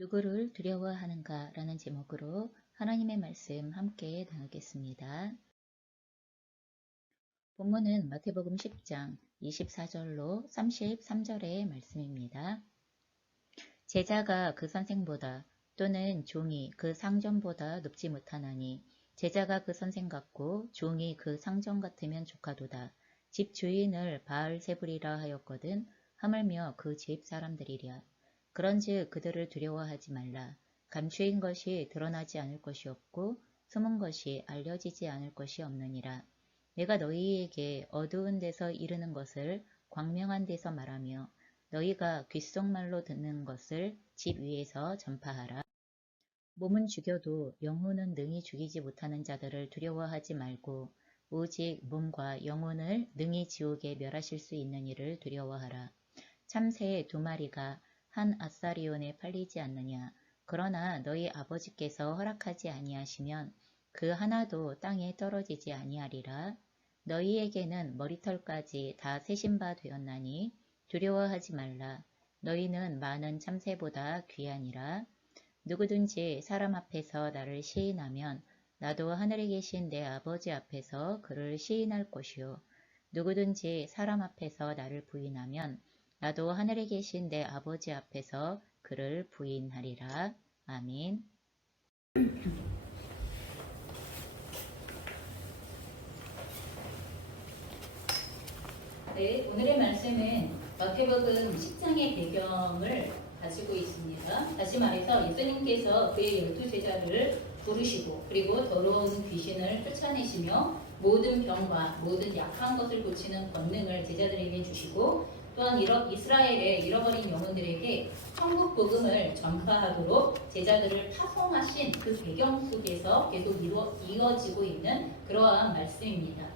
누구를 두려워하는가 라는 제목으로 하나님의 말씀 함께 나누겠습니다. 본문은 마태복음 10장 24절로 33절의 말씀입니다. 제자가 그 선생보다 또는 종이 그 상전보다 높지 못하나니 제자가 그 선생 같고 종이 그 상전 같으면 조카도다. 집 주인을 바알세불이라 하였거든 하물며 그 집 사람들이랴. 그런즉 그들을 두려워하지 말라. 감추인 것이 드러나지 않을 것이 없고 숨은 것이 알려지지 않을 것이 없느니라. 내가 너희에게 어두운 데서 이르는 것을 광명한 데서 말하며 너희가 귓속말로 듣는 것을 집 위에서 전파하라. 몸은 죽여도 영혼은 능히 죽이지 못하는 자들을 두려워하지 말고 오직 몸과 영혼을 능히 지옥에 멸하실 수 있는 이를 두려워하라. 참새 2마리가 한 아사리온에 팔리지 않느냐. 그러나 너희 아버지께서 허락하지 아니하시면 그 하나도 땅에 떨어지지 아니하리라. 너희에게는 머리털까지 다 세신 바 되었나니 두려워하지 말라. 너희는 많은 참새보다 귀하니라. 누구든지 사람 앞에서 나를 시인하면 나도 하늘에 계신 내 아버지 앞에서 그를 시인할 것이요. 누구든지 사람 앞에서 나를 부인하면 나도 하늘에 계신 내 아버지 앞에서 그를 부인하리라. 아멘. 네, 오늘의 말씀은 마태복음 10장의 배경을 가지고 있습니다. 다시 말해서 예수님께서 그의 12제자를 부르시고 그리고 더러운 귀신을 쫓아내시며 모든 병과 모든 약한 것을 고치는 권능을 제자들에게 주시고 또한 이스라엘의 잃어버린 영혼들에게 천국 복음을 전파하도록 제자들을 파송하신 그 배경 속에서 계속 이어지고 있는 그러한 말씀입니다.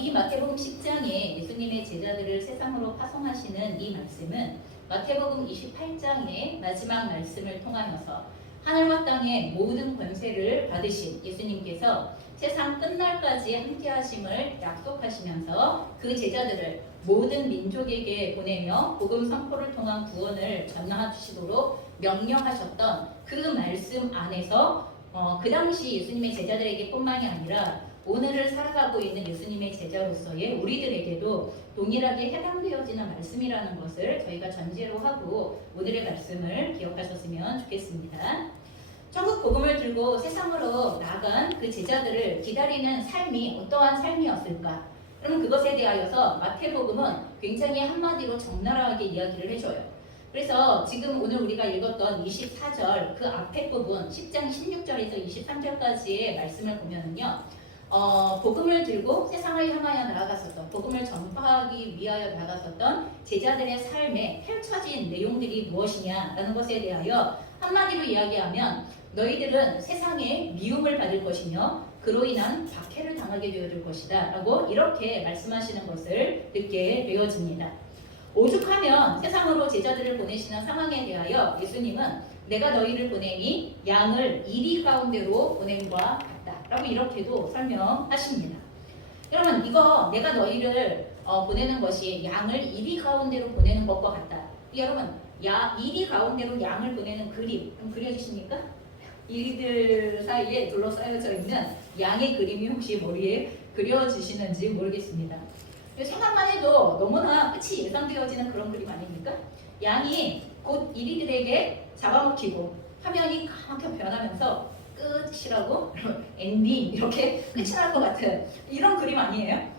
이 마태복음 10장에 예수님의 제자들을 세상으로 파송하시는 이 말씀은 마태복음 28장의 마지막 말씀을 통하여서 하늘과 땅의 모든 권세를 받으신 예수님께서 세상 끝날까지 함께 하심을 약속하시면서 그 제자들을 모든 민족에게 보내며 복음 선포를 통한 구원을 전하시도록 명령하셨던 그 말씀 안에서 그 당시 예수님의 제자들에게 뿐만이 아니라 오늘을 살아가고 있는 예수님의 제자로서의 우리들에게도 동일하게 해당되어지는 말씀이라는 것을 저희가 전제로 하고 오늘의 말씀을 기억하셨으면 좋겠습니다. 천국 복음을 들고 세상으로 나간 그 제자들을 기다리는 삶이 어떠한 삶이었을까? 그럼 그것에 대하여서 마태복음은 굉장히 한마디로 적나라하게 이야기를 해줘요. 그래서 지금 오늘 우리가 읽었던 24절 그 앞에 부분 10장 16절에서 23절까지의 말씀을 보면은요. 복음을 들고 세상을 향하여 나아갔었던 복음을 전파하기 위하여 나아갔었던 제자들의 삶에 펼쳐진 내용들이 무엇이냐라는 것에 대하여 한마디로 이야기하면 너희들은 세상에 미움을 받을 것이며 그로 인한 박해를 당하게 되어질 것이다 라고 이렇게 말씀하시는 것을 듣게 되어집니다. 오죽하면 세상으로 제자들을 보내시는 상황에 대하여 예수님은 내가 너희를 보내니 양을 이리 가운데로 보냄과 같다 라고 이렇게도 설명하십니다. 여러분 이거 내가 너희를 보내는 것이 양을 이리 가운데로 보내는 것과 같다. 여러분 이리 가운데로 양을 보내는 그림 좀 그려지십니까? 이리들 사이에 둘러싸여져 있는 양의 그림이 혹시 머리에 그려지시는지 모르겠습니다. 생각만 해도 너무나 끝이 예상되어지는 그런 그림 아닙니까? 양이 곧 이리들에게 잡아먹히고 화면이 까맣게 변하면서 끝이라고 엔딩 이렇게 끝이 날 것 같은 이런 그림 아니에요?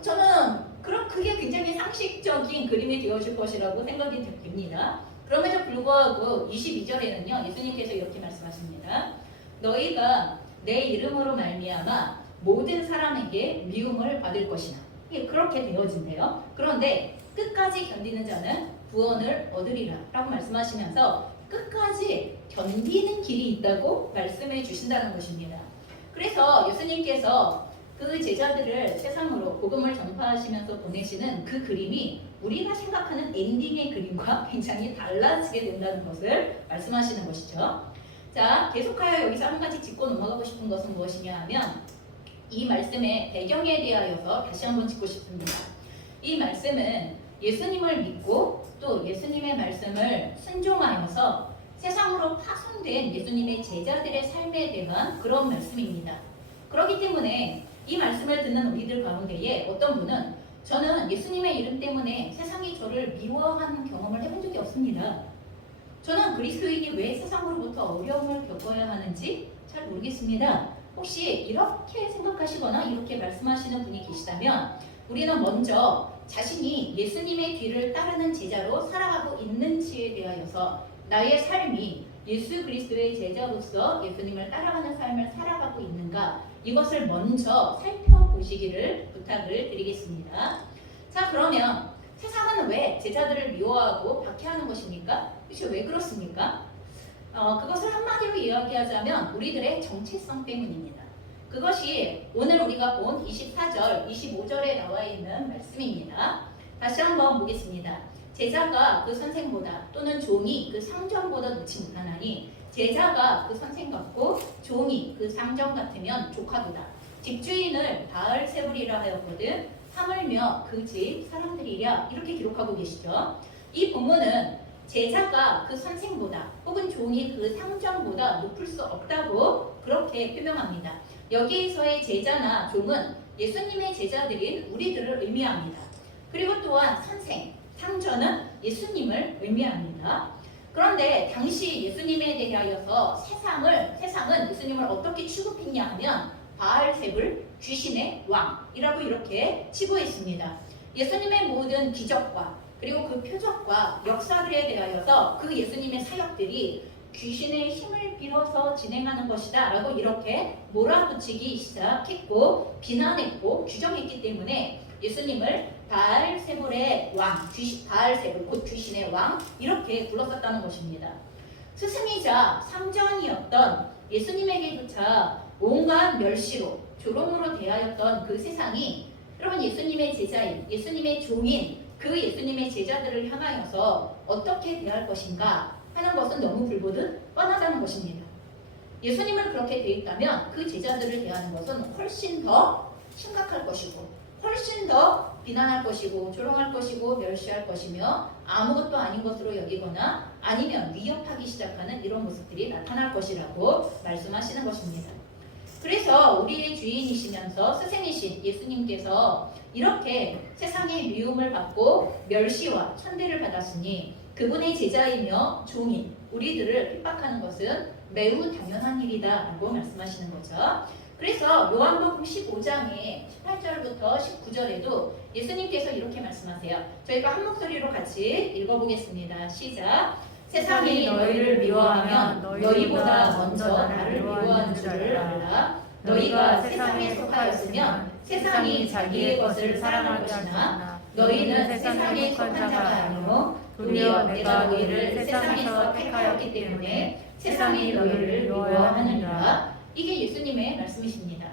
저는 그게 굉장히 상식적인 그림이 되어질 것이라고 생각이 됩니다. 그럼에도 불구하고 22절에는요 예수님께서 이렇게 말씀하십니다. 너희가 내 이름으로 말미암아 모든 사람에게 미움을 받을 것이나 그렇게 되어진대요. 그런데 끝까지 견디는 자는 구원을 얻으리라 라고 말씀하시면서 끝까지 견디는 길이 있다고 말씀해 주신다는 것입니다. 그래서 예수님께서 그 제자들을 세상으로 복음을 전파하시면서 보내시는 그 그림이 우리가 생각하는 엔딩의 그림과 굉장히 달라지게 된다는 것을 말씀하시는 것이죠. 자, 계속하여 여기서 한 가지 짚고 넘어가고 싶은 것은 무엇이냐 하면 이 말씀의 배경에 대하여서 다시 한번 짚고 싶습니다. 이 말씀은 예수님을 믿고 또 예수님의 말씀을 순종하여서 세상으로 파송된 예수님의 제자들의 삶에 대한 그런 말씀입니다. 그렇기 때문에 이 말씀을 듣는 우리들 가운데에 어떤 분은 저는 예수님의 이름 때문에 세상이 저를 미워하는 경험을 해본 적이 없습니다. 저는 그리스도인이 왜 세상으로부터 어려움을 겪어야 하는지 잘 모르겠습니다. 혹시 이렇게 생각하시거나 이렇게 말씀하시는 분이 계시다면 우리는 먼저 자신이 예수님의 뒤를 따르는 제자로 살아가고 있는지에 대하여서 나의 삶이 예수 그리스도의 제자로서 예수님을 따라가는 삶을 살아가고 있는가 이것을 먼저 살펴보시기를 부탁을 드리겠습니다. 자, 그러면 세상은 왜 제자들을 미워하고 박해하는 것입니까? 도대체 왜 그렇습니까? 그것을 한마디로 이야기하자면 우리들의 정체성 때문입니다. 그것이 오늘 우리가 본 24절, 25절에 나와 있는 말씀입니다. 다시 한번 보겠습니다. 제자가 그 선생보다 또는 종이 그 상전보다 놓지 못하나니 제자가 그 선생 같고 종이 그 상전 같으면 조카도다. 집주인을 바알세불이라 하였거든 하물며 그 집 사람들이랴 이렇게 기록하고 계시죠. 이 본문은 제자가 그 선생보다 혹은 종이 그 상전보다 높을 수 없다고 그렇게 표명합니다. 여기에서의 제자나 종은 예수님의 제자들인 우리들을 의미합니다. 그리고 또한 선생, 상전은 예수님을 의미합니다. 그런데 당시 예수님에 대하여서 세상은 예수님을 어떻게 취급했냐 하면 바알세불, 귀신의 왕이라고 이렇게 치부했습니다. 예수님의 모든 기적과 그리고 그 표적과 역사들에 대하여서 그 예수님의 사역들이 귀신의 힘을 빌어서 진행하는 것이다 라고 이렇게 몰아붙이기 시작했고 비난했고 규정했기 때문에 예수님을 바알세불의 왕, 바알세불 곧 귀신의 왕 이렇게 불렀었다는 것입니다. 스승이자 상전이었던 예수님에게조차 온갖 멸시로 조롱으로 대하였던 그 세상이 여러분 예수님의 제자인 예수님의 종인 그 예수님의 제자들을 향하여서 어떻게 대할 것인가 하는 것은 너무 불보듯 뻔하다는 것입니다. 예수님을 그렇게 대했다면 그 제자들을 대하는 것은 훨씬 더 심각할 것이고 훨씬 더 비난할 것이고 조롱할 것이고 멸시할 것이며 아무것도 아닌 것으로 여기거나 아니면 위협하기 시작하는 이런 모습들이 나타날 것이라고 말씀하시는 것입니다. 그래서 우리의 주인이시면서 스승이신 예수님께서 이렇게 세상의 미움을 받고 멸시와 천대를 받았으니 그분의 제자이며 종인 우리들을 핍박하는 것은 매우 당연한 일이다 라고 말씀하시는 거죠. 그래서 요한복음 15장의 18절부터 19절에도 예수님께서 이렇게 말씀하세요. 저희가 한 목소리로 같이 읽어보겠습니다. 시작. 세상이 너희를 미워하면 너희보다 먼저 나를 미워하는 줄을 알라. 너희가 세상에 속하였으면 세상이 자기의 것을 사랑할 것이나 너희는 세상에 속한 자가 아니요 도리어 내가 너희를 세상에서 택하였기 때문에 세상이 너희를 미워하느니라. 이게 예수님의 말씀이십니다.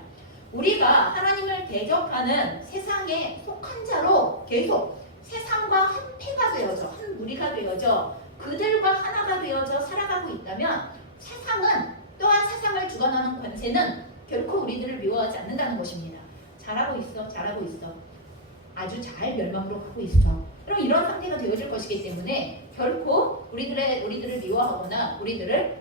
우리가 하나님을 대적하는 세상에 속한 자로 계속 세상과 한 패가 되어져 한 무리가 되어져 그들과 하나가 되어져 살아가고 있다면 세상은 또한 세상을 주관하는 권세는 결코 우리들을 미워하지 않는다는 것입니다. 잘하고 있어. 아주 잘 멸망으로 가고 있어. 그럼 이런 상태가 되어질 것이기 때문에 결코 우리들을 미워하거나 우리들을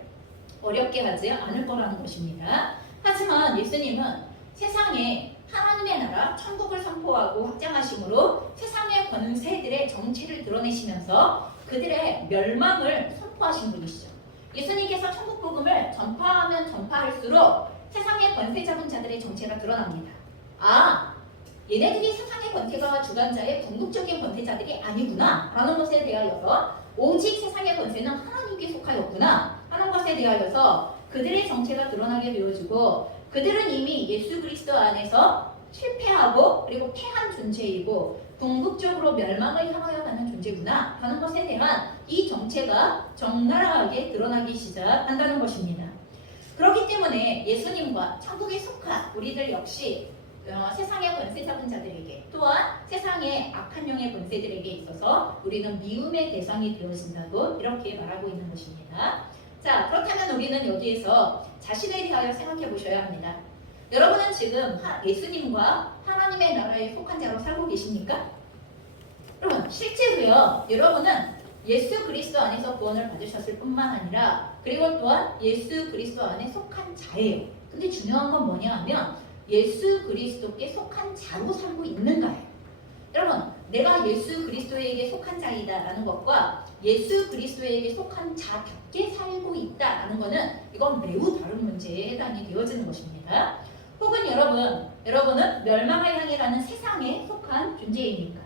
어렵게 하지 않을 거라는 것입니다. 하지만 예수님은 세상에 하나님의 나라, 천국을 선포하고 확장하심으로 세상의 권세들의 정체를 드러내시면서 그들의 멸망을 선포하신 분이시죠. 예수님께서 천국 복음을 전파하면 전파할수록 세상의 권세 잡은 자들의 정체가 드러납니다. 얘네들이 세상의 권세가 주관자의 궁극적인 권세자들이 아니구나 라는 것에 대하여서 오직 세상의 권세는 하나님께 속하였구나 하는 것에 대하여서 그들의 정체가 드러나게 되어주고 그들은 이미 예수 그리스도 안에서 실패하고 그리고 패한 존재이고 궁극적으로 멸망을 향하여 가는 존재구나 하는 것에 대한 이 정체가 적나라하게 드러나기 시작한다는 것입니다. 그렇기 때문에 예수님과 천국에 속한 우리들 역시 세상의 권세 잡은 자들에게 또한 세상의 악한 영의 권세들에게 있어서 우리는 미움의 대상이 되어진다고 이렇게 말하고 있는 것입니다. 자, 그렇다면 우리는 여기에서 자신에 대하여 생각해 보셔야 합니다. 여러분은 지금 예수님과 하나님의 나라에 속한 자로 살고 계십니까? 여러분 실제로요. 여러분은 예수 그리스도 안에서 구원을 받으셨을 뿐만 아니라 그리고 또한 예수 그리스도 안에 속한 자예요. 근데 중요한 건 뭐냐 하면 예수 그리스도께 속한 자로 살고 있는가예요. 여러분, 내가 예수 그리스도에게 속한 자이다라는 것과 예수 그리스도에게 속한 자답게 살고 있다라는 것은 이건 매우 다른 문제에 해당이 되어지는 것입니다. 혹은 여러분은 멸망을 향해 가는 세상에 속한 존재입니까?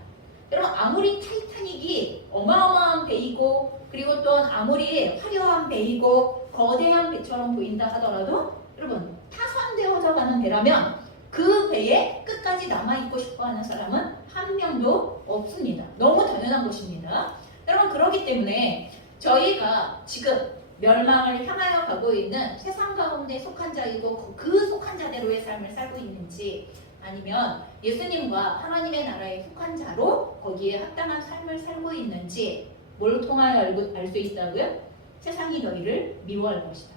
여러분, 아무리 타이타닉이 어마어마한 배이고 그리고 또한 아무리 화려한 배이고 거대한 배처럼 보인다 하더라도 여러분, 타산되어져 가는 배라면 그 배에 끝까지 남아있고 싶어하는 사람은 한 명도 없습니다. 너무 당연한 것입니다. 여러분, 그렇기 때문에 저희가 지금 멸망을 향하여 가고 있는 세상 가운데 속한 자이고 그 속한 자대로의 삶을 살고 있는지 아니면 예수님과 하나님의 나라에 속한 자로 거기에 합당한 삶을 살고 있는지 뭘 통하여 알 수 있다고요? 세상이 너희를 미워할 것이다.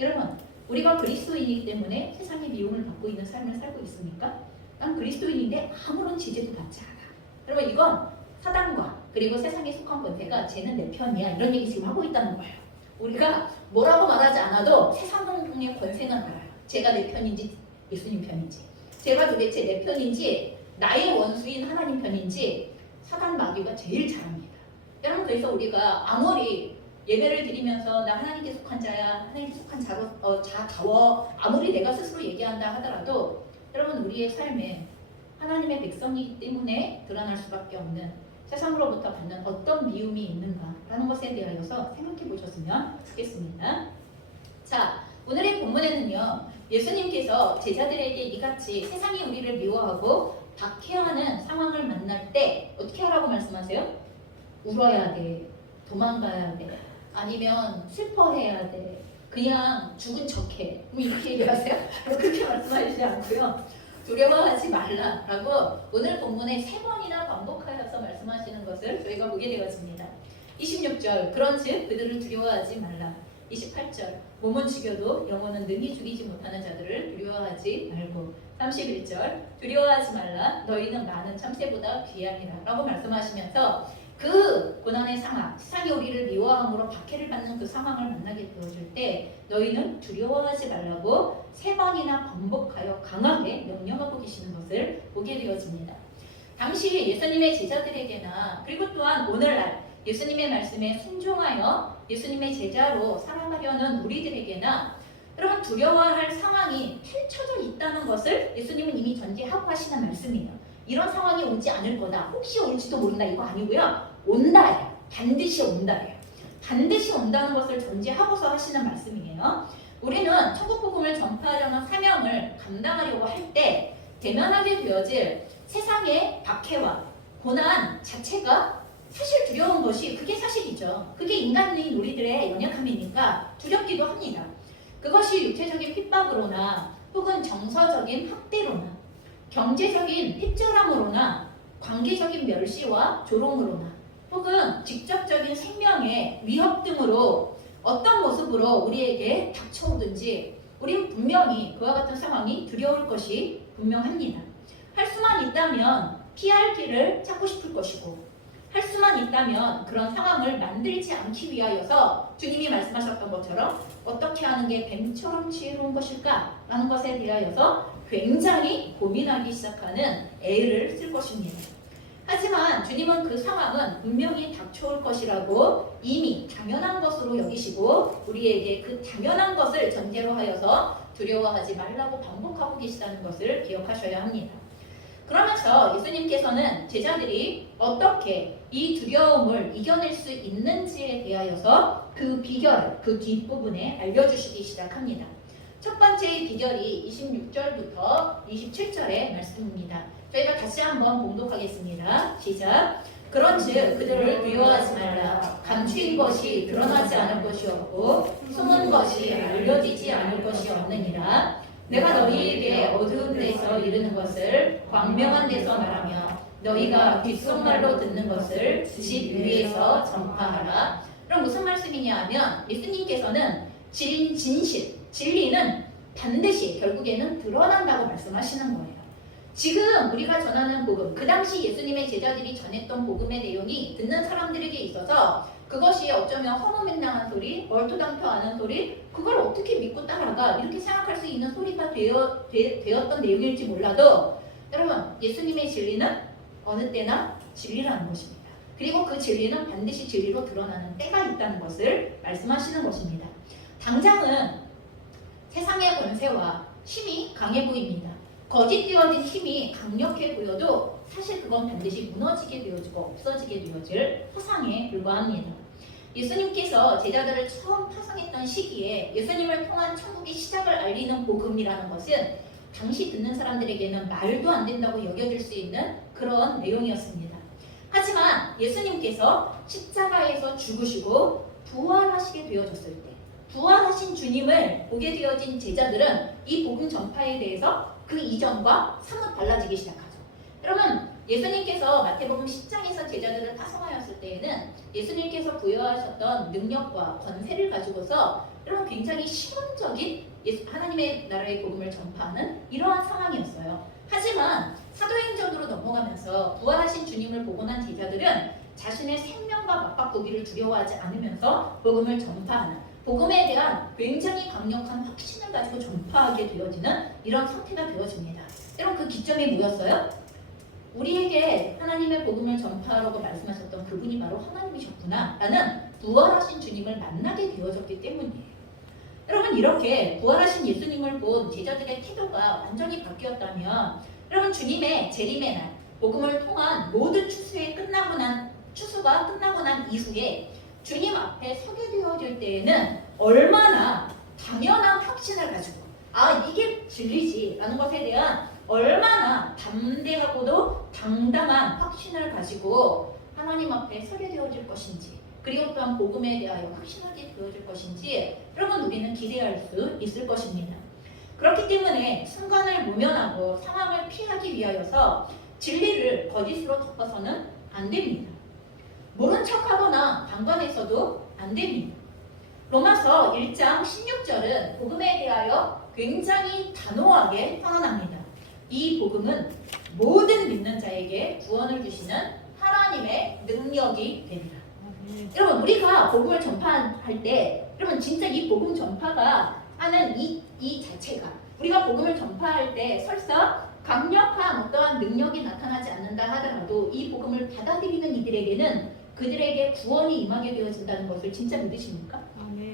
여러분, 우리가 그리스도인이기 때문에 세상의 미움을 받고 있는 삶을 살고 있습니까? 난 그리스도인인데 아무런 지지도 받지 않아. 여러분, 이건 사단과 그리고 세상에 속한 권세가 쟤는 내 편이야 이런 얘기 지금 하고 있다는 거예요. 우리가 뭐라고 말하지 않아도 세상의 권세는 알아요. 제가 내 편인지 예수님 편인지, 제가 도대체 내 편인지 나의 원수인 하나님 편인지 사단 마귀가 제일 잘 압니다. 여러분, 그래서 우리가 아무리 예배를 드리면서 나 하나님께 속한 자야, 하나님께 속한 자다워 아무리 내가 스스로 얘기한다 하더라도 여러분, 우리의 삶에 하나님의 백성이기 때문에 드러날 수밖에 없는 세상으로부터 받는 어떤 미움이 있는가라는 것에 대하여서 생각해 보셨으면 좋겠습니다. 자, 오늘의 본문에는요, 예수님께서 제자들에게 이같이 세상이 우리를 미워하고 박해하는 상황을 만날 때 어떻게 하라고 말씀하세요? 울어야 돼, 도망가야 돼, 아니면 슬퍼해야 돼, 그냥 죽은 척해, 이렇게 얘기하세요? 그렇게 말씀하시지 않고요, 두려워하지 말라라고 오늘 본문에 3번이나 반복하여서 말씀하시는 것을 저희가 보게 되었습니다. 26절, 그런즉 그들을 두려워하지 말라. 28절, 몸은 죽여도 영혼은 능히 죽이지 못하는 자들을 두려워하지 말고. 31절, 두려워하지 말라. 너희는 많은 참새보다 귀하니라 라고 말씀하시면서 그 고난의 상황, 세상이 우리를 미워함으로 박해를 받는 그 상황을 만나게 되어줄 때 너희는 두려워하지 말라고 3번이나 반복하여 강하게 명령하고 계시는 것을 보게 되어집니다. 당시 예수님의 제자들에게나 그리고 또한 오늘날 예수님의 말씀에 순종하여 예수님의 제자로 살아가려는 우리들에게나 여러분, 두려워할 상황이 펼쳐져 있다는 것을 예수님은 이미 전제하고 하시는 말씀이에요. 이런 상황이 오지 않을 거다, 혹시 올지도 모른다, 이거 아니고요. 온다예요. 반드시 온다예요. 반드시 온다는 것을 전제하고서 하시는 말씀이에요. 우리는 천국 복음을 전파하려는 사명을 감당하려고 할 때 대면하게 되어질 세상의 박해와 고난 자체가 사실 두려운 것이 그게 사실이죠. 그게 인간인 우리들의 연약함이니까 두렵기도 합니다. 그것이 육체적인 핍박으로나 혹은 정서적인 학대로나 경제적인 핍절함으로나 관계적인 멸시와 조롱으로나 혹은 직접적인 생명의 위협 등으로 어떤 모습으로 우리에게 닥쳐오든지 우리는 분명히 그와 같은 상황이 두려울 것이 분명합니다. 할 수만 있다면 피할 길을 찾고 싶을 것이고 할 수만 있다면 그런 상황을 만들지 않기 위하여서 주님이 말씀하셨던 것처럼 어떻게 하는 게 뱀처럼 지혜로운 것일까? 라는 것에 대하여서 굉장히 고민하기 시작하는 애를 쓸 것입니다. 하지만 주님은 그 상황은 분명히 닥쳐올 것이라고 이미 당연한 것으로 여기시고 우리에게 그 당연한 것을 전제로 하여서 두려워하지 말라고 반복하고 계시다는 것을 기억하셔야 합니다. 그러면서 예수님께서는 제자들이 어떻게 이 두려움을 이겨낼 수 있는지에 대하여서 그 비결을 그 뒷부분에 알려주시기 시작합니다. 첫 번째의 비결이 26절부터 27절의 말씀입니다. 저희가 다시 한번 봉독하겠습니다. 시작. 그런즉 그들을 두려워하지 말라. 감추인 것이 드러나지 않을 것이 없고 숨은 것이 알려지지 않을 것이 없느니라. 내가 너희에게 어두운 데서 이르는 것을 광명한 데서 말하며 너희가 귓속말로 듣는 것을 집 위에서 전파하라. 그럼 무슨 말씀이냐 하면 예수님께서는 진리는 반드시 결국에는 드러난다고 말씀하시는 거예요. 지금 우리가 전하는 복음, 그 당시 예수님의 제자들이 전했던 복음의 내용이 듣는 사람들에게 있어서 그것이 어쩌면 허무맹랑한 소리, 얼토당토하는 소리, 그걸 어떻게 믿고 따라가 이렇게 생각할 수 있는 소리가 되었던 내용일지 몰라도 여러분 예수님의 진리는 어느 때나 진리라는 것입니다. 그리고 그 진리는 반드시 진리로 드러나는 때가 있다는 것을 말씀하시는 것입니다. 당장은 세상의 권세와 힘이 강해 보입니다. 거짓되어진 힘이 강력해 보여도 사실 그건 반드시 무너지게 되어지고 없어지게 되어질 허상에 불과합니다. 예수님께서 제자들을 처음 파송했던 시기에 예수님을 통한 천국의 시작을 알리는 복음이라는 것은 당시 듣는 사람들에게는 말도 안 된다고 여겨질 수 있는 그런 내용이었습니다. 하지만 예수님께서 십자가에서 죽으시고 부활하시게 되어졌을 때 부활하신 주님을 보게 되어진 제자들은 이 복음 전파에 대해서 그 이전과 사뭇 달라지기 시작하죠. 여러분 예수님께서 마태복음 10장에서 제자들을 파송하였을 때에는 예수님께서 부여하셨던 능력과 권세를 가지고서 여러분 굉장히 실험적인 하나님의 나라의 복음을 전파하는 이러한 상황이었어요. 하지만 사도행전으로 넘어가면서 부활하신 주님을 보고 난 제자들은 자신의 생명과 맞바꾸기를 두려워하지 않으면서 복음을 전파하는 복음에 대한 굉장히 강력한 확신을 가지고 전파하게 되어지는 이런 상태가 되어집니다. 여러분 그 기점이 뭐였어요? 우리에게 하나님의 복음을 전파하라고 말씀하셨던 그분이 바로 하나님이셨구나 라는 부활하신 주님을 만나게 되어졌기 때문이에요. 여러분 이렇게 부활하신 예수님을 본 제자들의 태도가 완전히 바뀌었다면 여러분 주님의 재림의 날 복음을 통한 모든 추수가 끝나고 난 이후에 주님 앞에 서게 되어질 때에는 얼마나 당연한 확신을 가지고 이게 진리지 라는 것에 대한 얼마나 담대하고도 당당한 확신을 가지고 하나님 앞에 서게 되어질 것인지 그리고 또한 복음에 대하여 확신하게 되어질 것인지 여러분 우리는 기대할 수 있을 것입니다. 그렇기 때문에 순간을 모면하고 상황을 피하기 위하여서 진리를 거짓으로 덮어서는 안 됩니다. 모른 척하거나 방관해서도 안 됩니다. 로마서 1장 16절은 복음에 대하여 굉장히 단호하게 선언합니다. 이 복음은 모든 믿는 자에게 구원을 주시는 하나님의 능력이 됩니다. 여러분 우리가 복음을 전파할 때 여러분 진짜 이 복음 전파가 하는 이 자체가 우리가 복음을 전파할 때 설사 강력한 어떠한 능력이 나타나지 않는다 하더라도 이 복음을 받아들이는 이들에게는 그들에게 구원이 임하게 되어진다는 것을 진짜 믿으십니까?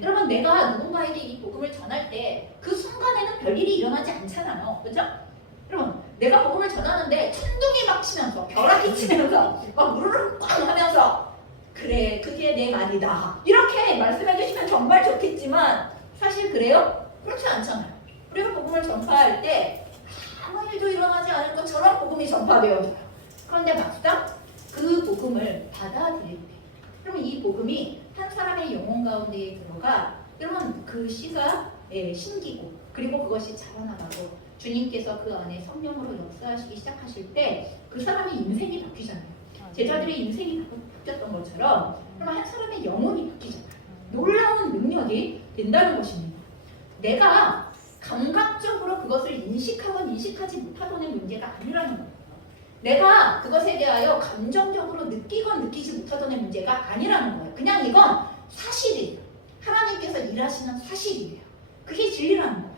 여러분 내가 누군가에게 이 복음을 전할 때 그 순간에는 별일이 일어나지 않잖아요. 그렇죠? 여러분 내가 복음을 전하는데 천둥이 막 치면서 벼락이 치면서 막 우르르 꽝 하면서 그래 그게 내 말이다 이렇게 말씀해 주시면 정말 좋겠지만 사실 그래요? 그렇지 않잖아요. 우리가 복음을 전파할 때 아무 일도 일어나지 않을 것처럼 복음이 전파되어져요. 그런데 막상 그 복음을 받아들일 때 그러면 이 복음이 한 사람의 영혼 가운데에 들어가 여러분 그 씨가 심기고 그리고 그것이 자라나가고 주님께서 그 안에 성령으로 역사하시기 시작하실 때 그 사람의 인생이 바뀌잖아요. 제자들의 인생이 바뀌었던 것처럼 그러면 한 사람의 영혼이 바뀌잖아요. 놀라운 능력이 된다는 것입니다. 내가 감각적으로 그것을 인식하건 인식하지 못하던의 문제가 아니라는 거예요. 내가 그것에 대하여 감정적으로 느끼건 느끼지 못하던의 문제가 아니라는 거예요. 그냥 이건 사실이에요. 하나님께서 일하시는 사실이에요. 그게 진리라는 거예요.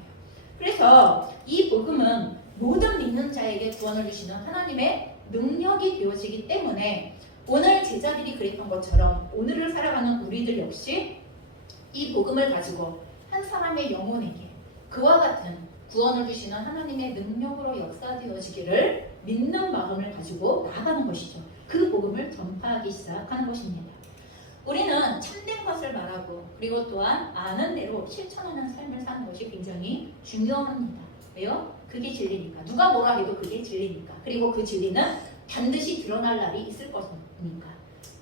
그래서 이 복음은 모든 믿는 자에게 구원을 주시는 하나님의 능력이 되어지기 때문에 오늘 제자들이 그랬던 것처럼 오늘을 살아가는 우리들 역시 이 복음을 가지고 한 사람의 영혼에게 그와 같은 구원을 주시는 하나님의 능력으로 역사되어지기를 믿는 마음을 가지고 나아가는 것이죠. 그 복음을 전파하기 시작하는 것입니다. 우리는 참된 것을 말하고 그리고 또한 아는 대로 실천하는 삶을 사는 것이 굉장히 중요합니다. 왜요? 그게 진리니까. 누가 뭐라 해도 그게 진리니까. 그리고 그 진리는 반드시 드러날 날이 있을 것이니까.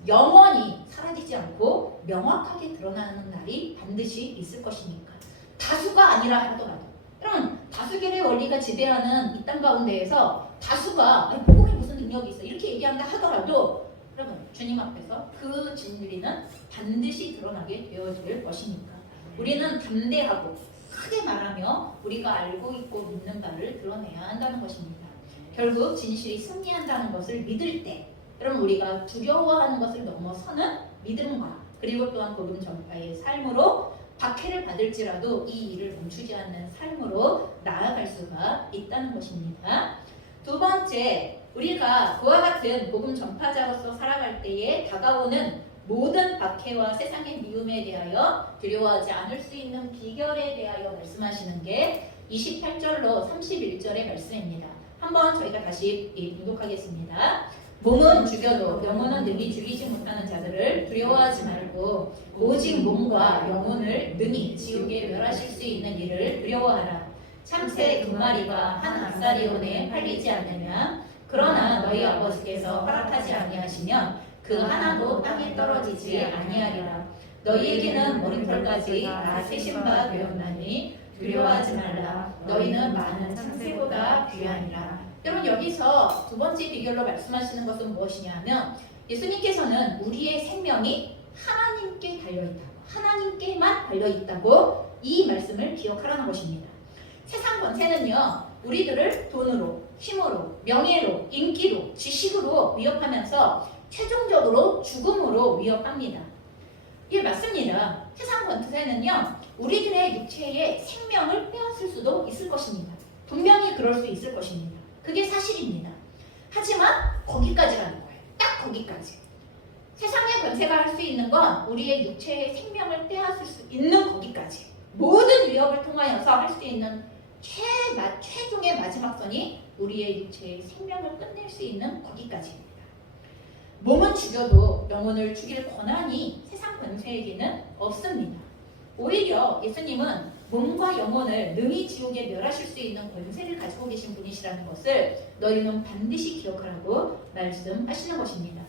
영원히 사라지지 않고 명확하게 드러나는 날이 반드시 있을 것이니까. 다수가 아니라 하더라도 여러분 다수결의 원리가 지배하는 이 땅 가운데에서 다수가 복음이 무슨 능력이 있어 이렇게 얘기한다 하더라도 여러분 주님 앞에서 그 진리는 반드시 드러나게 되어질 것이니까 우리는 담대하고 크게 말하며 우리가 알고 있고 믿는 바를 드러내야 한다는 것입니다. 결국 진실이 승리한다는 것을 믿을 때 여러분 우리가 두려워하는 것을 넘어서는 믿음과 그리고 또한 복음 전파의 삶으로 박해를 받을지라도 이 일을 멈추지 않는 삶으로 나아갈 수가 있다는 것입니다. 두 번째, 우리가 그와 같은 복음 전파자로서 살아갈 때에 다가오는 모든 박해와 세상의 미움에 대하여 두려워하지 않을 수 있는 비결에 대하여 말씀하시는 게 28절로 31절의 말씀입니다. 한번 저희가 다시 봉독하겠습니다. 몸은 죽여도 영혼은 능히 죽이지 못하는 자들을 두려워하지 말고 오직 몸과 영혼을 능히 지옥에 멸하실 수 있는 이를 두려워하라. 참새 2마리가 한 아사리온에 팔리지 않느냐? 그러나 너희 아버지께서 허락하지 아니하시면 그 하나도 땅에 떨어지지 아니하리라. 너희에게는 머리털까지 다 세신 바 되었나니 두려워하지 말라. 너희는 많은 참새보다 귀하니라. 여러분, 여기서 두 번째 비결로 말씀하시는 것은 무엇이냐 하면 예수님께서는 우리의 생명이 하나님께 달려있다고, 하나님께만 달려있다고 이 말씀을 기억하라는 것입니다. 세상 권세는요, 우리들을 돈으로, 힘으로, 명예로, 인기로, 지식으로 위협하면서 최종적으로 죽음으로 위협합니다. 예, 맞습니다. 세상 권세는요, 우리들의 육체의 생명을 빼앗을 수도 있을 것입니다. 분명히 그럴 수 있을 것입니다. 그게 사실입니다. 하지만 거기까지라는 거예요. 딱 거기까지. 세상의 권세가 할 수 있는 건 우리의 육체의 생명을 빼앗을 수 있는 거기까지. 모든 위협을 통하여서 할 수 있는 최종의 마지막 선이 우리의 육체의 생명을 끝낼 수 있는 거기까지입니다. 몸은 죽여도 영혼을 죽일 권한이 세상 권세에게는 없습니다. 오히려 예수님은 몸과 영혼을 능히 지옥에 멸하실 수 있는 권세를 가지고 계신 분이시라는 것을 너희는 반드시 기억하라고 말씀하시는 것입니다.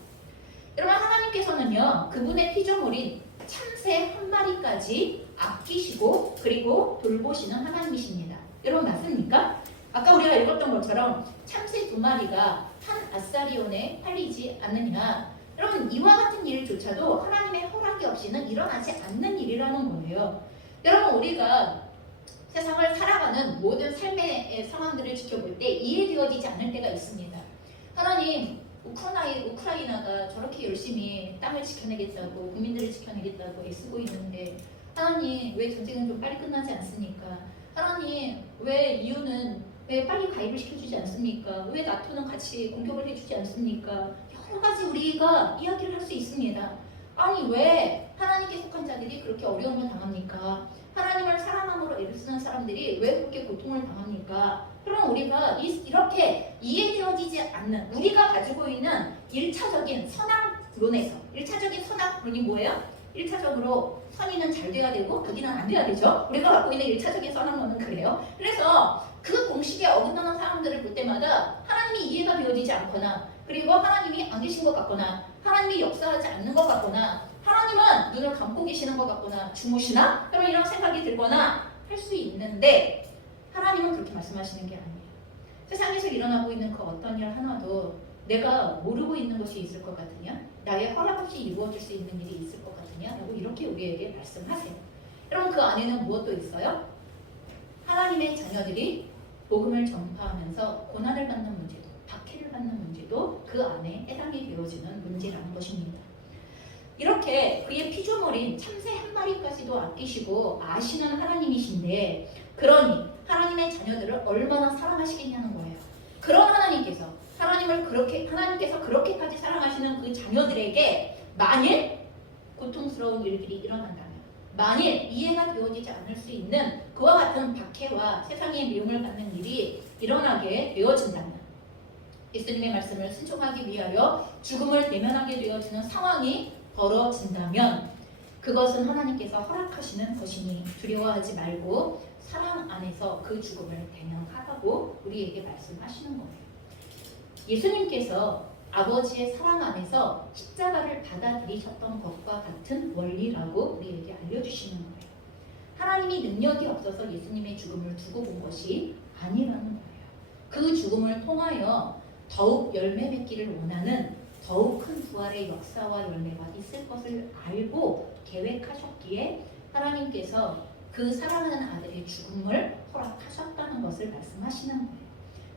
여러분, 하나님께서는요, 그분의 피조물인 참새 1마리까지 아끼시고 그리고 돌보시는 하나님이십니다. 여러분, 맞습니까? 아까 우리가 읽었던 것처럼 참새 2마리가 한 아사리온에 팔리지 않느냐. 여러분, 이와 같은 일조차도 하나님의 허락이 없이는 일어나지 않는 일이라는 거예요. 여러분, 우리가 세상을 살아가는 모든 삶의 상황들을 지켜볼 때 이해되어지지 않을 때가 있습니다. 하나님, 우크라이나가 저렇게 열심히 땅을 지켜내겠다고, 국민들을 지켜내겠다고 애쓰고 있는데 하나님, 왜 전쟁은 좀 빨리 끝나지 않습니까? 하나님, 왜 빨리 가입을 시켜주지 않습니까? 왜 나토는 같이 공격을 해주지 않습니까? 여러 가지 우리가 이야기를 할 수 있습니다. 아니, 왜 하나님께 속한 자들이 그렇게 어려움을 당합니까? 하나님을 사랑함으로 애를 쓰는 사람들이 왜 그렇게 고통을 당합니까? 그럼 우리가 이렇게 이해되어지지 않는, 우리가 가지고 있는 1차적인 선악론에서, 1차적인 선악론이 뭐예요? 1차적으로 선의는 잘 돼야 되고 악의는 안 돼야 되죠. 우리가 갖고 있는 1차적인 선악론은 그래요. 그래서 그 공식에 어긋나는 사람들을 볼 때마다 하나님이 이해가 되어지지 않거나, 그리고 하나님이 안 계신 것 같거나, 하나님이 역사하지 않는 것 같거나, 하나님은 눈을 감고 계시는 것 같거나, 주무시나? 그런 이런 생각이 들거나 할 수 있는데, 하나님은 그렇게 말씀하시는 게 아니에요. 세상에서 일어나고 있는 그 어떤 일 하나도 내가 모르고 있는 것이 있을 것 같으냐? 나의 허락 없이 이루어질 수 있는 일이 있을 것 같으냐? 라고 이렇게 우리에게 말씀하세요. 여러분, 그 안에는 무엇도 있어요? 하나님의 자녀들이 복음을 전파하면서 고난을 받는 문제도, 박해를 받는 문제도 그 안에 해당이 되어지는 문제라는 것입니다. 이렇게 그의 피조물인 참새 1마리까지도 아끼시고 아시는 하나님이신데, 그러니 하나님의 자녀들을 얼마나 사랑하시겠냐는 거예요. 그런 하나님께서 그렇게까지 사랑하시는 그 자녀들에게 만일 고통스러운 일들이 일어난다면, 만일 이해가 되어지지 않을 수 있는 그와 같은 박해와 세상의 미움을 받는 일이 일어나게 되어진다면, 예수님의 말씀을 순종하기 위하여 죽음을 대면하게 되어지는 상황이 벌어진다면, 그것은 하나님께서 허락하시는 것이니 두려워하지 말고 사랑 안에서 그 죽음을 대면하라고 우리에게 말씀하시는 거예요. 예수님께서 아버지의 사랑 안에서 십자가를 받아들이셨던 것과 같은 원리라고 우리에게 알려주시는 거예요. 하나님이 능력이 없어서 예수님의 죽음을 두고 본 것이 아니라는 거예요. 그 죽음을 통하여 더욱 열매 맺기를 원하는 더욱 큰 부활의 역사와 열매가 있을 것을 알고 계획하셨기에 하나님께서 그 사랑하는 아들의 죽음을 허락하셨다는 것을 말씀하시는 거예요.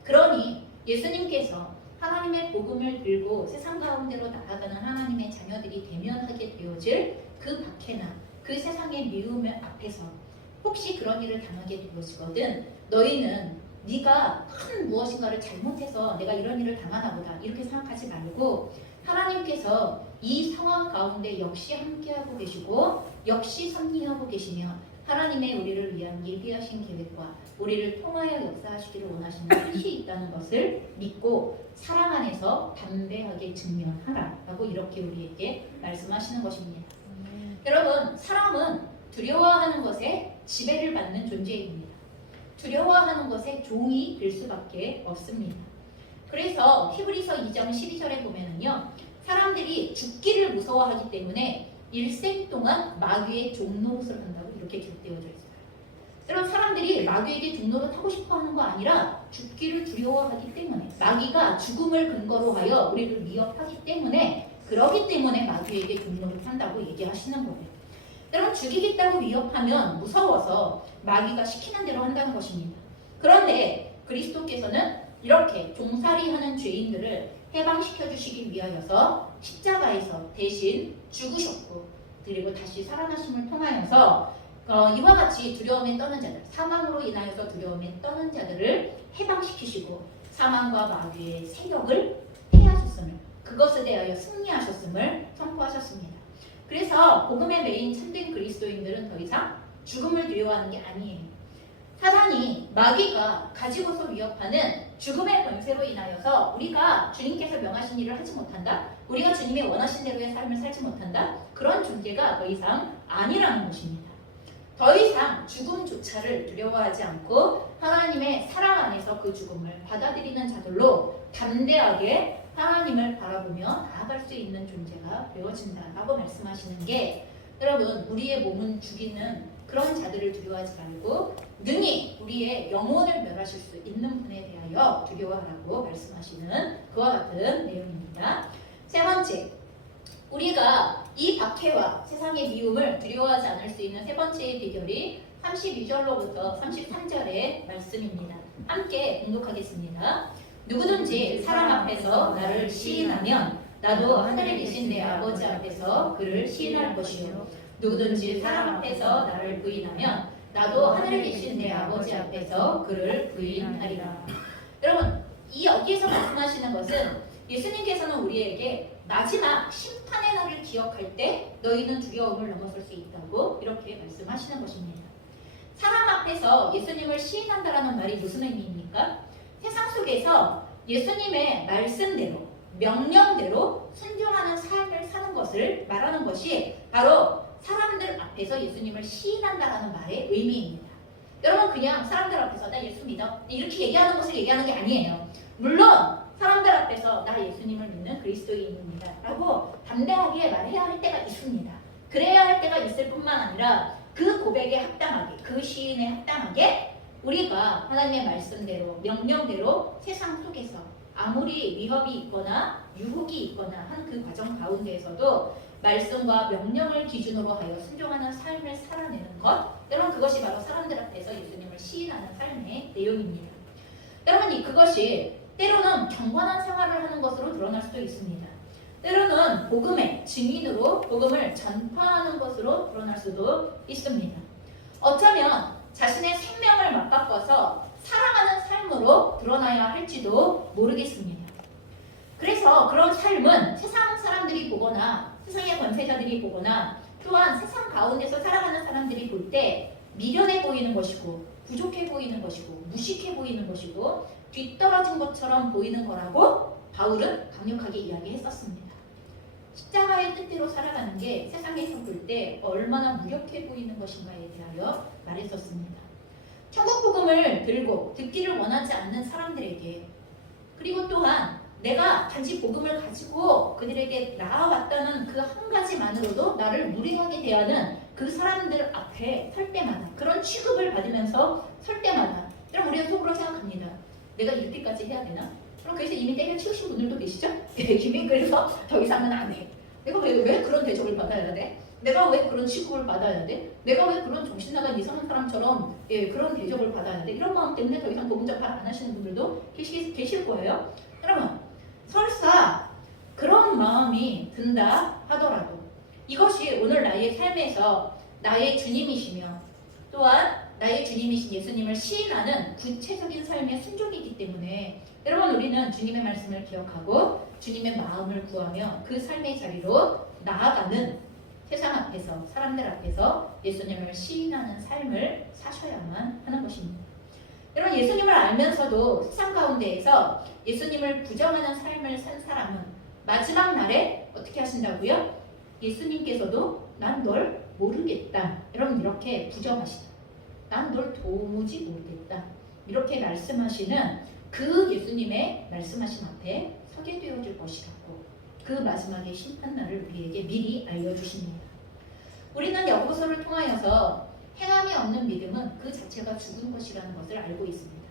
그러니 예수님께서 하나님의 복음을 들고 세상 가운데로 나아가는 하나님의 자녀들이 대면하게 되어질 그 박해나 그 세상의 미움 앞에서 혹시 그런 일을 당하게 되어지거든 너희는 네가 큰 무엇인가를 잘못해서 내가 이런 일을 당하나 보다 이렇게 생각하지 말고 하나님께서 이 상황 가운데 역시 함께하고 계시고 역시 섭리하고 계시며 하나님의 우리를 위한 예비하신 계획과 우리를 통하여 역사하시기를 원하시는 뜻이 있다는 것을 믿고 사랑 안에서 담대하게 직면하라 라고 이렇게 우리에게 말씀하시는 것입니다. 여러분, 사람은 두려워하는 것에 지배를 받는 존재입니다. 두려워하는 것에 종이 될 수밖에 없습니다. 그래서 히브리서 2장 12절에 보면은요, 사람들이 죽기를 무서워하기 때문에 일생 동안 마귀의 종노릇을 한다고 이렇게 기록되어져 있어요. 여러분, 사람들이 마귀에게 종노릇 하고 싶어 하는 거 아니라 죽기를 두려워하기 때문에 마귀가 죽음을 근거로 하여 우리를 위협하기 때문에 그러기 때문에 마귀에게 종노릇 한다고 얘기하시는 거예요. 여러분, 죽이겠다고 위협하면 무서워서 마귀가 시키는 대로 한다는 것입니다. 그런데 그리스도께서는 이렇게 종살이하는 죄인들을 해방시켜 주시기 위하여서 십자가에서 대신 죽으셨고 그리고 다시 살아나심을 통하여서 이와 같이 두려움에 떠는 자들, 사망으로 인하여서 두려움에 떠는 자들을 해방시키시고 사망과 마귀의 세력을 패하셨음을 그것에 대하여 승리하셨음을 선포하셨습니다. 그래서 복음의 메인 참된 그리스도인들은 더 이상 죽음을 두려워하는 게 아니에요. 사단이 마귀가 가지고서 위협하는 죽음의 권세로 인하여서 우리가 주님께서 명하신 일을 하지 못한다. 우리가 주님이 원하신 대로의 삶을 살지 못한다. 그런 존재가 더 이상 아니라는 것입니다. 더 이상 죽음조차를 두려워하지 않고 하나님의 사랑 안에서 그 죽음을 받아들이는 자들로 담대하게 하나님을 바라보며 나아갈 수 있는 존재가 되어진다라고 말씀하시는 게 여러분 우리의 몸은 죽이는 그런 자들을 두려워하지 말고 능히 우리의 영혼을 멸하실 수 있는 분에 대하여 두려워하라고 말씀하시는 그와 같은 내용입니다. 세 번째, 우리가 이 박해와 세상의 미움을 두려워하지 않을 수 있는 세 번째의 비결이 32절로부터 33절의 말씀입니다. 함께 공독하겠습니다. 누구든지 사람 앞에서 나를 시인하면 나도 하늘에 계신 내 아버지 앞에서 그를 시인할 것이요 누구든지 사람 앞에서 나를 부인하면 나도 하늘에 계신 내 아버지 앞에서 그를 부인하리라. 여러분, 이 여기에서 말씀하시는 것은 예수님께서는 우리에게 마지막 심판의 날을 기억할 때 너희는 두려움을 넘어설 수 있다고 이렇게 말씀하시는 것입니다. 사람 앞에서 예수님을 시인한다라는 말이 무슨 의미입니까? 세상 속에서 예수님의 말씀대로 명령대로 순종하는 삶을 사는 것을 말하는 것이 바로 사람들 앞에서 예수님을 시인한다라는 말의 의미입니다. 여러분 그냥 사람들 앞에서 나 예수 믿어 이렇게 얘기하는 것을 얘기하는 게 아니에요. 물론 사람들 앞에서 나 예수님을 믿는 그리스도인입니다 라고 담대하게 말해야 할 때가 있습니다. 그래야 할 때가 있을 뿐만 아니라 그 고백에 합당하게 그 시인에 합당하게 우리가 하나님의 말씀대로 명령대로 세상 속에서 아무리 위협이 있거나 유혹이 있거나 한 그 과정 가운데에서도 말씀과 명령을 기준으로 하여 순종하는 삶을 살아내는 것 여러분 그것이 바로 사람들 앞에서 예수님을 시인하는 삶의 내용입니다. 여러분 그것이 때로는 경건한 생활을 하는 것으로 드러날 수도 있습니다. 때로는 복음의 증인으로 복음을 전파하는 것으로 드러날 수도 있습니다. 어쩌면 자신의 생명을 맞바꿔서 사랑하는 삶으로 드러나야 할지도 모르겠습니다. 그래서 그런 삶은 세상 사람들이 보거나 세상의 권세자들이 보거나 또한 세상 가운데서 살아가는 사람들이 볼 때 미련해 보이는 것이고 부족해 보이는 것이고 무식해 보이는 것이고 뒤떨어진 것처럼 보이는 거라고 바울은 강력하게 이야기했었습니다. 십자가의 뜻대로 살아가는 게 세상에서 볼 때 얼마나 무력해 보이는 것인가에 대하여 말했었습니다. 천국 복음을 들고 듣기를 원하지 않는 사람들에게 그리고 또한 내가 단지 복음을 가지고 그들에게 나아왔다는 그 한 가지만으로도 나를 무례하게 대하는 그 사람들 앞에 설 때마다 그런 취급을 받으면서 설 때마다 여러분 우리가 속으로 생각합니다. 내가 이렇게까지 해야 되나? 그럼 그래서 이미 때려치우신 분들도 계시죠? 이미 그래서 더 이상은 안 해. 내가 왜 그런 대접을 받아야 돼? 내가 왜 그런 취급을 받아야 돼? 내가 왜 그런 정신나간 이상한 사람처럼 그런 대접을 받아야 돼? 이런 마음 때문에 더 이상 복음 전파 안 하시는 분들도 계실 거예요. 여러분 설사 그런 마음이 든다 하더라도 이것이 오늘 나의 삶에서 나의 주님이시며 또한 나의 주님이신 예수님을 시인하는 구체적인 삶의 순종이기 때문에 여러분 우리는 주님의 말씀을 기억하고 주님의 마음을 구하며 그 삶의 자리로 나아가는 세상 앞에서 사람들 앞에서 예수님을 시인하는 삶을 사셔야만 하는 것입니다. 여러분 예수님을 알면서도 세상 가운데에서 예수님을 부정하는 삶을 산 사람은 마지막 날에 어떻게 하신다고요? 예수님께서도 난 널 모르겠다. 여러분 이렇게 부정하시다. 난 널 도무지 모르겠다. 이렇게 말씀하시는 그 예수님의 말씀하신 앞에 서게 되어질 것이라고 그 마지막의 심판날을 우리에게 미리 알려주십니다. 우리는 야고보서를 통하여서 행함이 없는 믿음은 그 자체가 죽은 것이라는 것을 알고 있습니다.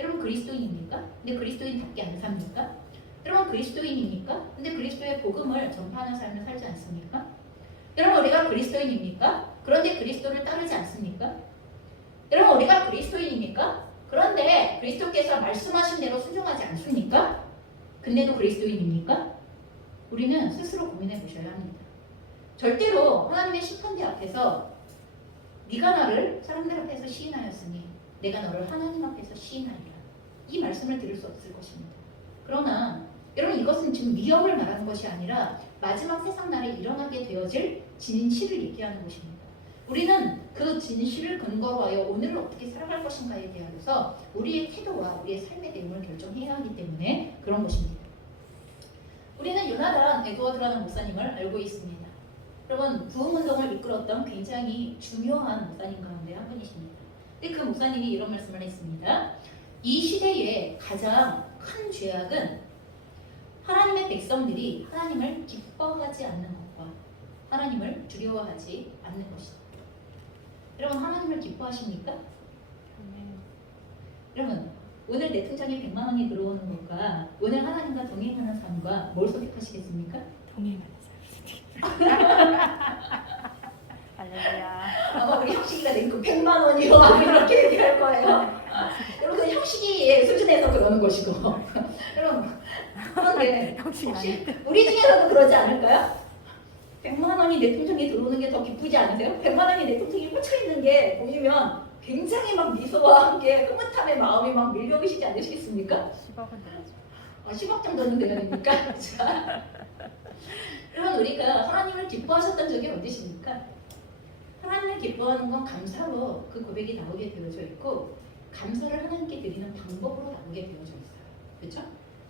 여러분 그리스도인입니까? 근데 그리스도인답게 안 삽니까? 여러분 그리스도인입니까? 근데 그리스도의 복음을 전파하는 삶을 살지 않습니까? 여러분 우리가 그리스도인입니까? 그런데 그리스도를 따르지 않습니까? 여러분 우리가 그리스도인입니까? 그런데 그리스도께서 말씀하신 대로 순종하지 않습니까? 근데도 그리스도인입니까? 우리는 스스로 고민해 보셔야 합니다. 절대로 하나님의 심판대 앞에서 네가 나를 사람들 앞에서 시인하였으니 내가 너를 하나님 앞에서 시인하리라. 이 말씀을 들을 수 없을 것입니다. 그러나 여러분 이것은 지금 위협을 말하는 것이 아니라 마지막 세상 날에 일어나게 되어질 진실을 얘기하는 것입니다. 우리는 그 진실을 근거로 하여 오늘을 어떻게 살아갈 것인가에 대하여서 우리의 태도와 우리의 삶의 내용을 결정해야 하기 때문에 그런 것입니다. 우리는 요나단 에드워드라는 목사님을 알고 있습니다. 여러분 부흥운동을 이끌었던 굉장히 중요한 목사님 가운데 한 분이십니다. 근데 그 목사님이 이런 말씀을 했습니다. 이 시대의 가장 큰 죄악은 하나님의 백성들이 하나님을 기뻐하지 않는 것과 하나님을 두려워하지 않는 것이다. 여러분 하나님을 기뻐하십니까? 여러분 오늘 내 통장에 100만 원이 들어오는 것과 오늘 하나님과 동행하는 삶과 뭘 선택하시겠습니까? 동행하는 삶. 할렐루야. 아마 우리 형식이가 내고 100만 원이요 이렇게 얘기할 거예요. 여러분 그 형식이의 수준에서 그러는 것이고 여러분 그런데 혹시 우리 중에서도 그러지 않을까요? 100만 원이 내 통장에 들어오는 게 더 기쁘지 않으세요? 100만 원이 내 통장에 꽂혀 있는 게 보이면 굉장히 막 미소와 함께 흐뭇함의 마음이 막 밀려오시지 않으시겠습니까? 10억은 되죠. 10억 정도는 되니까. 자, 여러분 우리가 하나님을 기뻐하셨던 적이 어디십니까? 하나님을 기뻐하는 건 감사로 그 고백이 나오게 되어져 있고 감사를 하나님께 드리는 방법으로 나오게 되어져 있어요. 그렇죠?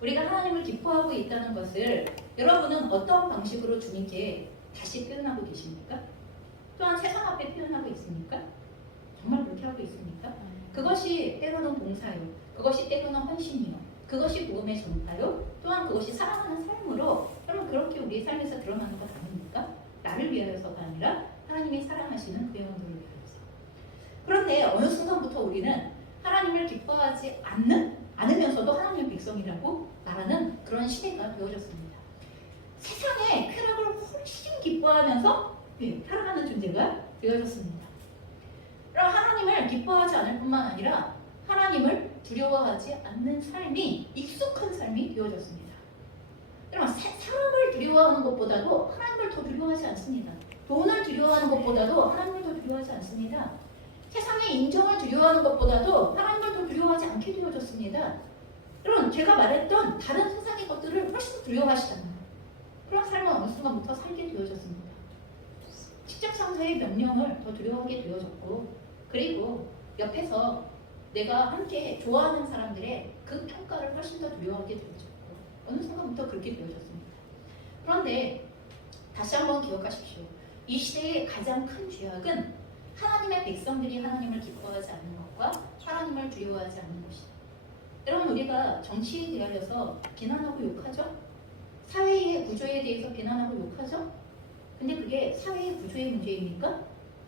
우리가 하나님을 기뻐하고 있다는 것을 여러분은 어떤 방식으로 주님께 다시 표현하고 계십니까? 또한 세상 앞에 표현하고 있습니까? 정말 그렇게 하고 있습니까? 그것이 때로는 봉사요. 그것이 때로는 헌신이요. 그것이 복음의 전파요. 또한 그것이 사랑하는 삶으로 여러분 그렇게 우리의 삶에서 드러나는 것 아닙니까? 나를 위하여서가 아니라 하나님이 사랑하시는 그 영혼들을 위하여서. 그런데 어느 순간부터 우리는 하나님을 기뻐하지 않으면서도 하나님의 백성이라고 말하는 그런 시대가 되어졌습니다. 세상의 쾌락을 훨씬 기뻐하면서 살아가는 존재가 되어졌습니다. 그럼 하나님을 기뻐하지 않을 뿐만 아니라 하나님을 두려워하지 않는 삶이 익숙한 삶이 되어졌습니다. 여러분 사람을 두려워하는 것보다도 하나님을 더 두려워하지 않습니다. 돈을 두려워하는 것보다도 하나님을 더 두려워하지 않습니다. 세상의 인정을 두려워하는 것보다도 하나님을 더 두려워하지 않게 되어졌습니다. 여러분 제가 말했던 다른 세상의 것들을 훨씬 두려워하시잖아요. 그런 삶은 어느 순간부터 살게 되어졌습니다. 직장 상사의 명령을 더 두려워하게 되어졌고 그리고 옆에서 내가 함께 좋아하는 사람들의 그 평가를 훨씬 더 두려워하게 되어졌고 어느 순간부터 그렇게 되어졌습니다. 그런데 다시 한번 기억하십시오. 이 시대의 가장 큰 죄악은 하나님의 백성들이 하나님을 기뻐하지 않는 것과 하나님을 두려워하지 않는 것이다. 여러분 우리가 정치에 대하여서 비난하고 욕하죠? 사회의 구조에 대해서 비난하고 욕하죠? 근데 그게 사회의 구조의 문제입니까?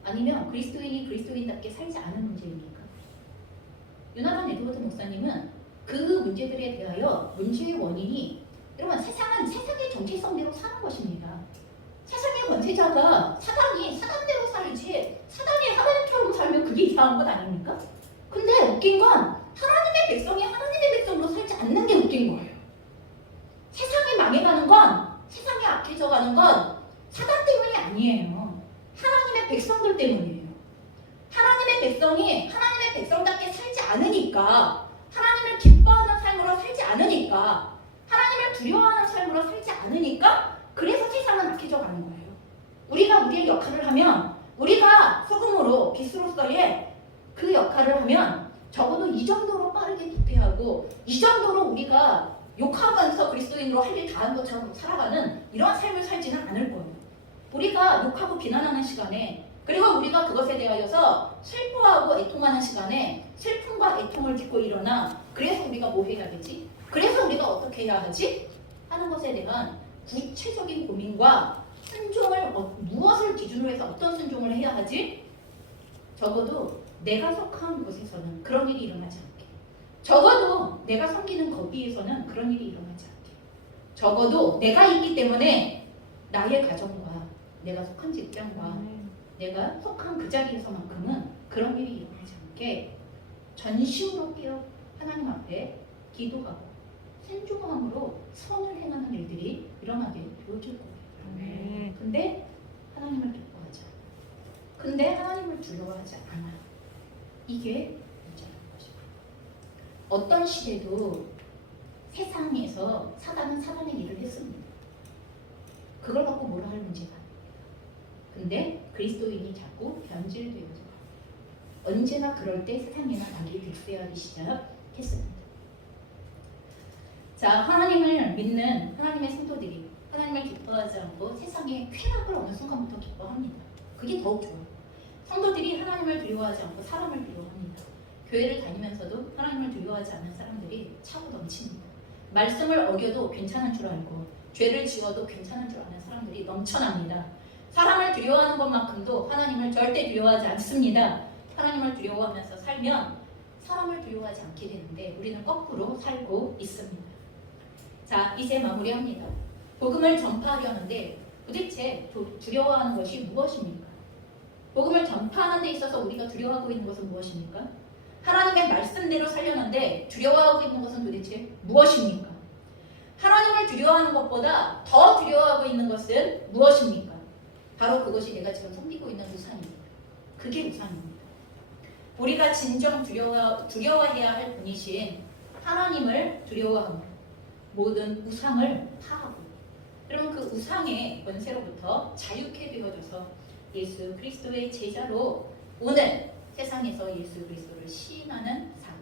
아니면 그리스도인이 그리스도인답게 살지 않은 문제입니까? 요나단 에드워드 목사님은 그 문제들에 대하여 문제의 원인이 여러분 세상은 세상의 정체성대로 사는 것입니다. 세상의 권세자가 사단이 사단대로 살지 사단이 하나님처럼 살면 그게 이상한 것 아닙니까? 근데 웃긴 건 하나님의 백성이 하나님의 백성으로 살지 않는 게 웃긴 거예요. 세상이 망해가는 건 세상이 악해져가는 건 사단 때문이 때문이에요. 하나님의 백성이 하나님의 백성답게 살지 않으니까, 하나님을 기뻐하는 삶으로 살지 않으니까, 하나님을 두려워하는 삶으로 살지 않으니까, 그래서 세상은 악해져 가는 거예요. 우리가 우리의 역할을 하면, 우리가 소금으로 빛으로서의 그 역할을 하면 적어도 이 정도로 빠르게 부패하고 이 정도로 우리가 욕하면서 그리스도인으로 할 일 다 한 것처럼 살아가는 이런 삶을 살지는 않을 거예요. 우리가 욕하고 비난하는 시간에, 그리고 우리가 그것에 대하여서 슬퍼하고 애통하는 시간에 슬픔과 애통을 딛고 일어나, 그래서 우리가 뭐 해야 되지? 그래서 우리가 어떻게 해야 하지? 하는 것에 대한 구체적인 고민과 순종을, 무엇을 기준으로 해서 어떤 순종을 해야 하지? 적어도 내가 속한 곳에서는 그런 일이 일어나지 않게, 적어도 내가 섬기는 거기에서는 그런 일이 일어나지 않게, 적어도 내가 있기 때문에 나의 가정과 내가 속한 직장과 내가 속한 그 자리에서만큼은 그런 일이 일어나지 않게 전심으로 깨어 하나님 앞에 기도하고 순종함으로 선을 행하는 일들이 일어나게 되어질 거예요. 근데 하나님을 기뻐하지 않아. 근데 하나님을 두려워하지 않아. 이게 문제라는 것이고, 어떤 시대도 세상에서 사단은 사단의 일을 했습니다. 그걸 갖고 뭐라 할 문제가 아니에요. 근데 그리스도인이 자꾸 변질되어져 가요. 언제나 그럴 때 세상에는 악이 득세하기 시작했습니다. 자, 하나님을 믿는 하나님의 성도들이 하나님을 기뻐하지 않고 세상의 쾌락을 어느 순간부터 기뻐합니다. 그게 더욱 좋아요. 성도들이 하나님을 두려워하지 않고 사람을 두려워합니다. 교회를 다니면서도 하나님을 두려워하지 않는 사람들이 차고 넘칩니다. 말씀을 어겨도 괜찮은 줄 알고 죄를 지어도 괜찮은 줄 아는 사람들이 넘쳐납니다. 사람을 두려워하는 것만큼도 하나님을 절대 두려워하지 않습니다. 하나님을 두려워하면서 살면 사람을 두려워하지 않게 되는데 우리는 거꾸로 살고 있습니다. 자, 이제 마무리합니다. 복음을 전파하려는데 도대체 두려워하는 것이 무엇입니까? 복음을 전파하는 데 있어서 우리가 두려워하고 있는 것은 무엇입니까? 하나님의 말씀대로 살려는데 두려워하고 있는 것은 도대체 무엇입니까? 하나님을 두려워하는 것보다 더 두려워하고 있는 것은 무엇입니까? 바로 그것이 내가 지금 섬기고 있는 우상입니다. 그게 우상입니다. 우리가 진정 두려워해야 할 분이신 하나님을 두려워하고 모든 우상을 파하고, 그러면 그 우상의 권세로부터 자유케 되어져서 예수 그리스도의 제자로 오늘 세상에서 예수 그리스도를 시인하는 삶,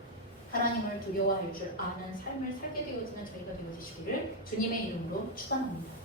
하나님을 두려워할 줄 아는 삶을 살게 되어지는 저희가 되어지시기를 주님의 이름으로 축원합니다.